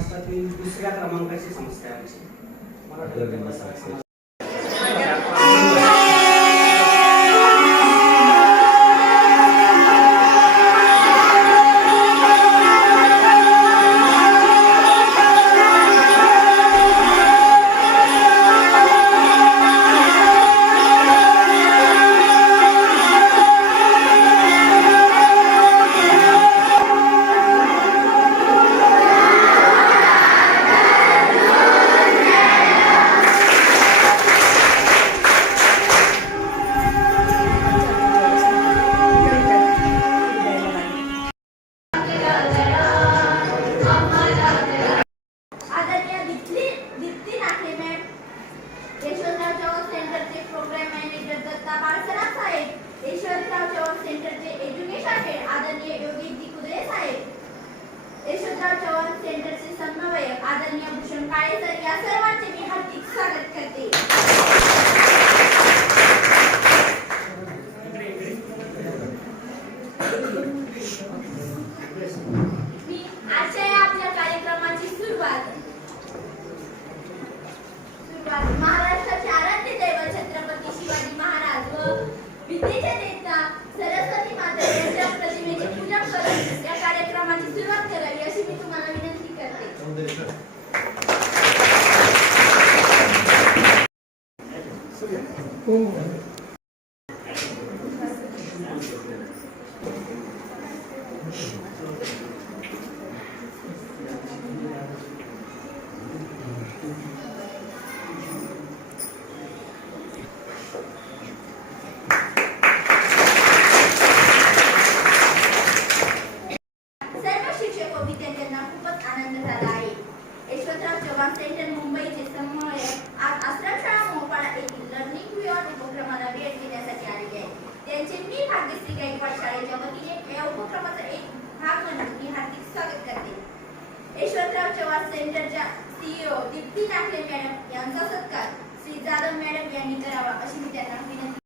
महाराष्ट्रातील दुसऱ्या क्रमांकाची संस्था आहे आमची. मराठी बाळसराम साहेब यशवंतराव चव्हाण सेंटरचे एज्युकेशन हेड आदरणीय योगेश दी कुदरे साहेब. यशवंतराव चव्हाण सेंटरचे समन्वयक आदरणीय भूषण काळे सर या सर्वांचे मी हार्दिक स्वागत करते मी आजच्या या आपल्या कार्यक्रमाची सुरुवात सुरुवात महाराष्ट्राचे आराध्य दैवत छत्रपती शिवाजी विद्येच्या देवता सरस्वती माता यांच्या प्रतिमेचे पूजन करून या कार्यक्रमाची सुरुवात करावी अशी मी तुम्हाला विनंती करते. हो. सेवा सेंटरच्या सीईओ दीप्ती टाकले मॅडम यांचा सत्कार. श्री जाधव मॅडम यांनी करावा अशी मी त्यांना विनंती.